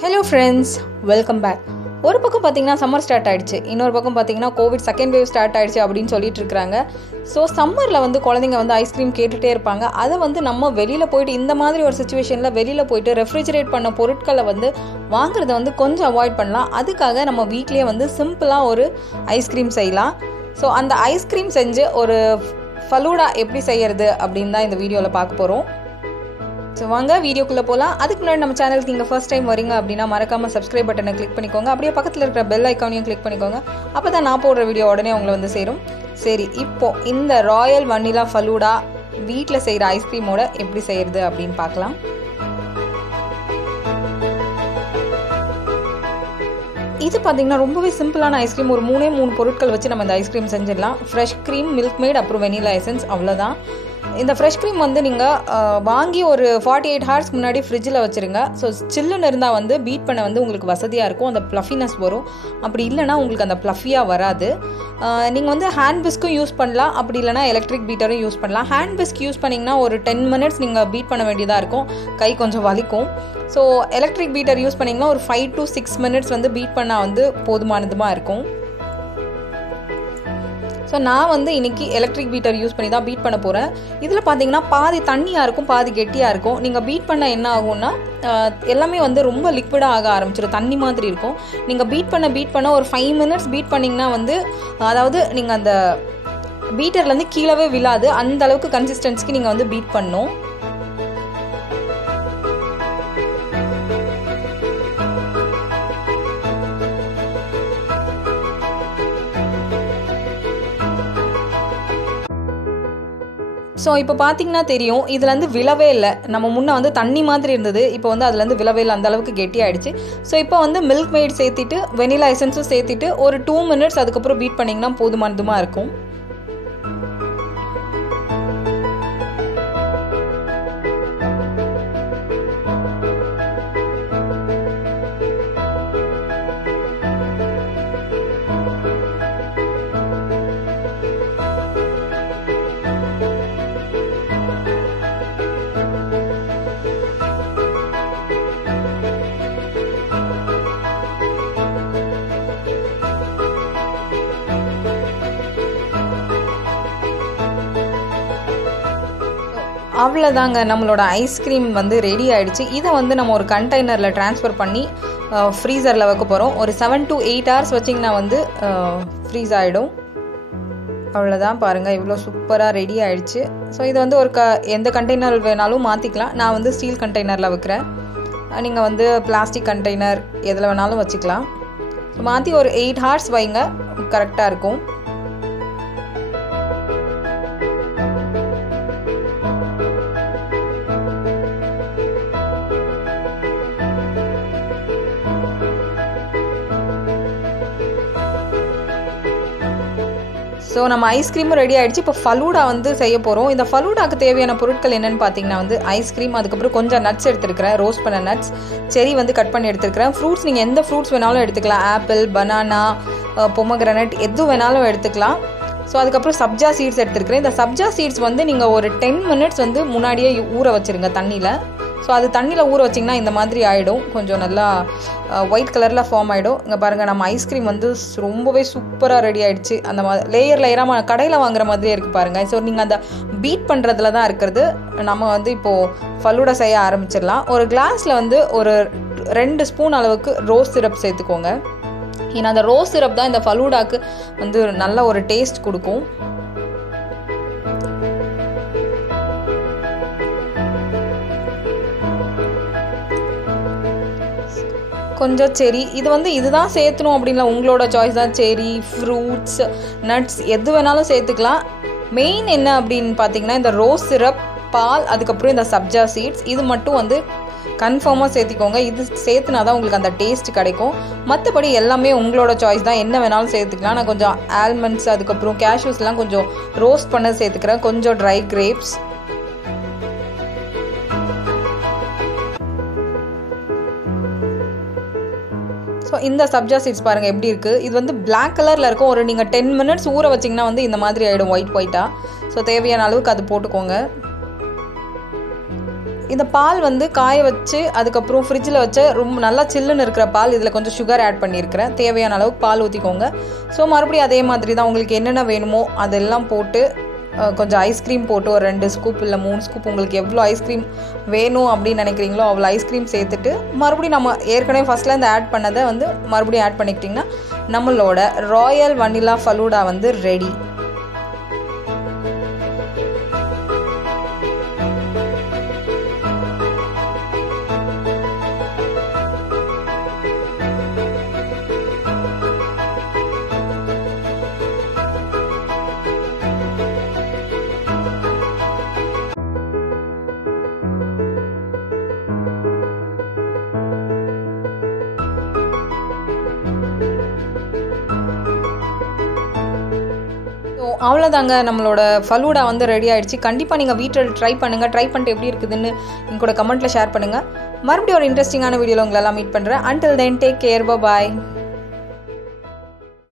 Hello friends, welcome back. ஒரு பக்கம் பார்த்தீங்கன்னா சம்மர் ஸ்டார்ட் ஆகிடுச்சு, இன்னொரு பக்கம் பார்த்தீங்கன்னா கோவிட் செகண்ட் வேவ் ஸ்டார்ட் ஆகிடுச்சு அப்படின்னு சொல்லிட்டு இருக்கிறாங்க. ஸோ சம்மரில் வந்து குழந்தைங்க வந்து ஐஸ்கிரீம் கேட்டுகிட்டே இருப்பாங்க. அதை வந்து நம்ம வெளியில் போயிட்டு இந்த மாதிரி ஒரு சுச்சுவேஷனில் வெளியில் போயிட்டு ரெஃப்ரிஜரேட் பண்ண பொருட்களை வந்து வாங்குறத வந்து கொஞ்சம் அவாய்ட் பண்ணலாம். அதுக்காக நம்ம வீட்லேயே வந்து சிம்பிளாக ஒரு ஐஸ்கிரீம் செய்யலாம். ஸோ அந்த ஐஸ்கிரீம் செஞ்சு ஒரு ஃபலூடா எப்படி செய்கிறது அப்படின்னு தான் இந்த வீடியோவில் பார்க்க போகிறோம். ஸோ வாங்க வீடியோக்குள்ளே போகலாம். அதுக்கு முன்னாடி நம்ம சேனலுக்கு நீங்கள் ஃபர்ஸ்ட் டைம் வரீங்க அப்படின்னா மறக்காமல் சப்ஸ்கிரைப் பட்டனை கிளிக் பண்ணிக்கோங்க. அப்படியே பக்கத்தில் இருக்கிற பெல் ஐக்கானையும் கிளிக் பண்ணிக்கோங்க. அப்போ தான் நான் போடுற வீடியோ உடனே உங்களை வந்து சேரும். சரி, இப்போது இந்த ராயல் வனிலா ஃபலூடா வீட்டில் செய்கிற ஐஸ்கிரீமோட எப்படி செய்கிறது அப்படின்னு பார்க்கலாம். இது பார்த்தீங்கன்னா ரொம்பவே சிம்பிளான ஐஸ்கிரீம். ஒரு 3 பொருட்கள் வச்சு நம்ம இந்த ஐஸ்கிரீம் செஞ்சிடலாம். ஃப்ரெஷ் க்ரீம், மில்க் மேட், அப்புறம் வெனிலா எசன்ஸ், அவ்வளோதான். இந்த ஃப்ரெஷ் க்ரீம் வந்து நீங்கள் வாங்கி ஒரு 48 ஹவர்ஸ் முன்னாடி ஃப்ரிட்ஜில் வச்சுருங்க. ஸோ சில்லுன்னு இருந்தால் வந்து பீட் பண்ண வந்து உங்களுக்கு வசதியாக இருக்கும், அந்த ப்ளஃபினஸ் வரும். அப்படி இல்லைனா உங்களுக்கு அந்த ப்ளஃபியாக வராது. நீங்கள் வந்து ஹேண்ட் பிஸ்க்கும் யூஸ் பண்ணலாம், அப்படி இல்லைனா எலக்ட்ரிக் பீட்டரும் யூஸ் பண்ணலாம். ஹேண்ட் பிஸ்க் யூஸ் பண்ணிங்கன்னா ஒரு 10 மினிட்ஸ் நீங்கள் பீட் பண்ண வேண்டியதாக இருக்கும், கை கொஞ்சம் வலிக்கும். ஸோ எலக்ட்ரிக் பீட்டர் யூஸ் பண்ணிங்கன்னா ஒரு 5 to 6 மினிட்ஸ் வந்து பீட் பண்ணால் வந்து போதுமானதுமாக இருக்கும். ஸோ நான் வந்து இன்றைக்கி எலக்ட்ரிக் பீட்டர் யூஸ் பண்ணி தான் பீட் பண்ண போகிறேன். இதில் பார்த்தீங்கன்னா பாதி தண்ணியாக இருக்கும், பாதி கெட்டியாக இருக்கும். நீங்கள் பீட் பண்ண என்ன ஆகும்னா எல்லாமே வந்து ரொம்ப லிக்விடாக ஆக ஆரம்பிச்சிடும், தண்ணி மாதிரி இருக்கும். நீங்கள் பீட் பண்ண ஒரு 5 மினிட்ஸ் பீட் பண்ணிங்கன்னா வந்து, அதாவது நீங்கள் அந்த பீட்டர்லேருந்து கீழவே விழாது, அந்த அளவுக்கு கன்சிஸ்டன்சிக்கு நீங்கள் வந்து பீட் பண்ணணும். ஸோ இப்போ பார்த்தீங்கன்னா தெரியும், இதுலேருந்து விழவே இல்லை. நம்ம முன்னே வந்து தண்ணி மாதிரி இருந்தது, இப்போ வந்து அதுலேருந்து விழவே இல்லை, அந்தளவுக்கு கெட்டியாகிடுச்சு. ஸோ இப்போ வந்து மில்க் மேட் சேர்த்திட்டு வெனிலா எசன்ஸும் சேர்த்திட்டு ஒரு 2 மினிட்ஸ் அதுக்கப்புறம் பீட் பண்ணிங்கன்னா போதுமானதுமாக இருக்கும். அவ்வளோதாங்க, நம்மளோட ஐஸ்கிரீம் வந்து ரெடி ஆகிடுச்சு. இதை வந்து நம்ம ஒரு கண்டெய்னரில் ட்ரான்ஸ்ஃபர் பண்ணி ஃப்ரீசரில் வைக்க போகிறோம். ஒரு 7 to 8 ஹவர்ஸ் வச்சிங்கன்னா வந்து ஃப்ரீஸ் ஆகிடும். அவ்வளோதான், பாருங்கள் இவ்வளோ சூப்பராக ரெடி ஆகிடுச்சு. ஸோ இதை வந்து ஒரு எந்த கண்டெய்னர் வேணாலும் மாற்றிக்கலாம். நான் வந்து ஸ்டீல் கண்டெய்னரில் வைக்கிறேன், நீங்கள் வந்து பிளாஸ்டிக் கண்டெய்னர் எதில் வேணாலும் வச்சுக்கலாம். மாற்றி ஒரு 8 ஹவர்ஸ் வைங்க, கரெக்டாக இருக்கும். ஸோ நம்ம ஐஸ்கிரீமும் ரெடி ஆகிடுச்சு. இப்போ ஃபலூடா வந்து செய்ய போகிறோம். இந்த ஃபலூடாக்கு தேவையான பொருட்கள் என்னென்னு பார்த்தீங்கன்னா வந்து ஐஸ்கிரீம், அதுக்கப்புறம் கொஞ்சம் நட்ஸ் எடுத்துருக்கிறேன், ரோஸ்ட் பண்ண நட்ஸ், செரி வந்து கட் பண்ணி எடுத்துருக்கிறேன். ஃப்ரூட்ஸ் நீங்கள் எந்த ஃப்ரூட்ஸ் வேணாலும் எடுத்துக்கலாம், ஆப்பிள், பனானா, பொமக்ரானட் எது வேணாலும் எடுத்துக்கலாம். ஸோ அதுக்கப்புறம் சப்ஜா சீட்ஸ் எடுத்துருக்கிறேன். இந்த சப்ஜா சீட்ஸ் வந்து நீங்கள் ஒரு 10 மினிட்ஸ் வந்து முன்னாடியே ஊற வச்சுருங்க தண்ணியில். ஸோ அது தண்ணியில் ஊற வச்சிங்கன்னா இந்த மாதிரி ஆகிடும், கொஞ்சம் நல்லா ஒயிட் கலரில் ஃபார்ம் ஆகிடும். இங்கே பாருங்கள், நம்ம ஐஸ்கிரீம் வந்து ரொம்பவே சூப்பராக ரெடி ஆகிடுச்சு. அந்த லேயராக கடையில் வாங்குற மாதிரியே இருக்குது பாருங்கள். ஸோ நீங்கள் அந்த பீட் பண்ணுறதுல தான் இருக்கிறது. நம்ம வந்து இப்போது ஃபலூடா செய்ய ஆரம்பிச்சிடலாம். ஒரு கிளாஸில் வந்து ஒரு 2 ஸ்பூன் அளவுக்கு ரோஸ் சிரப் சேர்த்துக்கோங்க. ஏன்னா அந்த ரோஸ் சிரப் தான் இந்த ஃபலூடாக்கு வந்து நல்ல ஒரு டேஸ்ட் கொடுக்கும். கொஞ்சம் செரி, இது வந்து இதுதான் சேர்த்தணும் அப்படின்லாம் உங்களோட சாய்ஸ் தான். செரி, ஃப்ரூட்ஸ், நட்ஸ் எது வேணாலும் சேர்த்துக்கலாம். மெயின் என்ன அப்படின்னு பார்த்தீங்கன்னா இந்த ரோஸ் சிரப், பால், அதுக்கப்புறம் இந்த சப்ஜா சீட்ஸ், இது மட்டும் வந்து கன்ஃபார்மாக சேர்த்திக்கோங்க. இது சேர்த்துனா தான் உங்களுக்கு அந்த டேஸ்ட் கிடைக்கும். மற்றபடி எல்லாமே உங்களோட சாய்ஸ் தான், என்ன வேணாலும் சேர்த்துக்கலாம். நான் கொஞ்சம் ஆல்மண்ட்ஸ், அதுக்கப்புறம் கேஷ்யூஸ்லாம் கொஞ்சம் ரோஸ்ட் பண்ண சேர்த்துக்கிறேன், கொஞ்சம் ட்ரை கிரேப்ஸ். ஸோ இந்த சப்ஜா சீட்ஸ் பாருங்கள் எப்படி இருக்குது. இது வந்து பிளாக் கலரில் இருக்கும். ஒரு நீங்கள் 10 மினிட்ஸ் ஊற வச்சிங்கன்னா வந்து இந்த மாதிரி ஆகிடும், ஒயிட்டாக. ஸோ தேவையான அளவுக்கு அது போட்டுக்கோங்க. இந்த பால் வந்து காய வச்சு அதுக்கப்புறம் ஃப்ரிட்ஜில் வச்ச ரொம்ப நல்லா சில்லுன்னு இருக்கிற பால். இதில் கொஞ்சம் சுகர் ஆட் பண்ணியிருக்கிறேன். தேவையான அளவுக்கு பால் ஊற்றிக்கோங்க. ஸோ மறுபடியும் அதே மாதிரி தான் உங்களுக்கு என்னென்ன வேணுமோ அதெல்லாம் போட்டு கொஞ்சம் ஐஸ்கிரீம் போட்டு ஒரு 2 ஸ்கூப் இல்லை 3 ஸ்கூப் உங்களுக்கு எவ்வளோ ஐஸ்கிரீம் வேணும் அப்படின்னு நினைக்கிறீங்களோ அவ்வளோ ஐஸ்கிரீம் சேர்த்துட்டு மறுபடியும் நம்ம ஏற்கனவே ஃபஸ்ட்டில் இந்த ஆட் பண்ணதை வந்து மறுபடியும் ஆட் பண்ணிக்கிட்டிங்கன்னா நம்மளோட ராயல் வனிலா ஃபலூடா வந்து ரெடி. அவ்வளோதாங்க, நம்மளோட ஃபலூடா வந்து ரெடி ஆகிடுச்சு. கண்டிப்பாக நீங்கள் வீட்டில் ட்ரை பண்ணுங்கள். ட்ரை பண்ணிட்டு எப்படி இருக்குதுன்னு என் கூட கமெண்ட்டில் ஷேர் பண்ணுங்கள். மறுபடியும் ஒரு இன்ட்ரெஸ்டிங்கான வீடியோவில் உங்களெல்லாம் மீட் பண்ணுறேன். அன்டில் தென் டேக் கேர், பாய்.